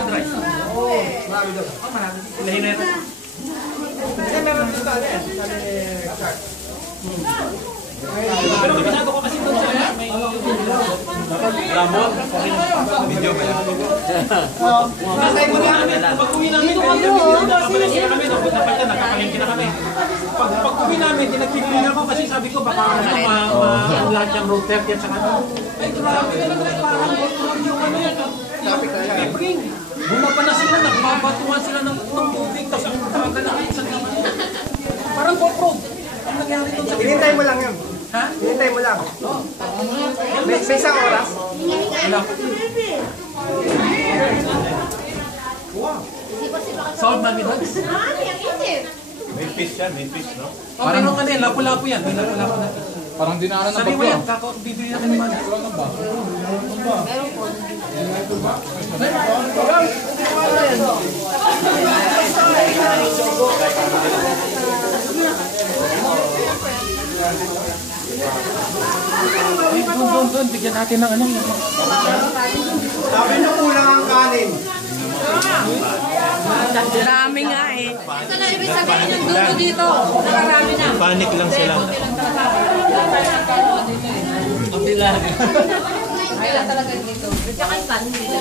Blood rice. Oo, marami daw. Marami. Ilahin na ito. Kasi meron dito ano yan. Pero pinado ko kasi doon sa may... Ramon? Video ba yan? Pag-uwi namin, nakapalengke na kami, nakapalengke na kami. Pag-uwi namin, tinagpipilihan ko kasi sabi ko baka ma-launch ang road theft yan sa kanila. Ay, grabe ka lang, parang yung ano yan. Bumaba na sila, nagbabatuan sila ng tubig, tapos ang tagal na sa naman. Parang off-road. Ang nangyari doon sa... Hinintay mo lang yun. Ha? Hinintay mo lang. May isang oras. Wala. Sold mami doon? May fish yan, may fish, no? Parang meron ka din, lapu-lapu yan. May lapu-lapu na. Parang dinaanan ng Sabi mo bagyo. yan, bibili na kami man. Wala na ba? Doon, bigyan natin ng ano. Sabi niyo kulang ang kanin. Marami nga eh. Ito na ibig sabihin yung dulo dito. Nakarami na. Panic lang sila. Ang bilang. Ay lang talaga dito. Tsaka yung kanin nila.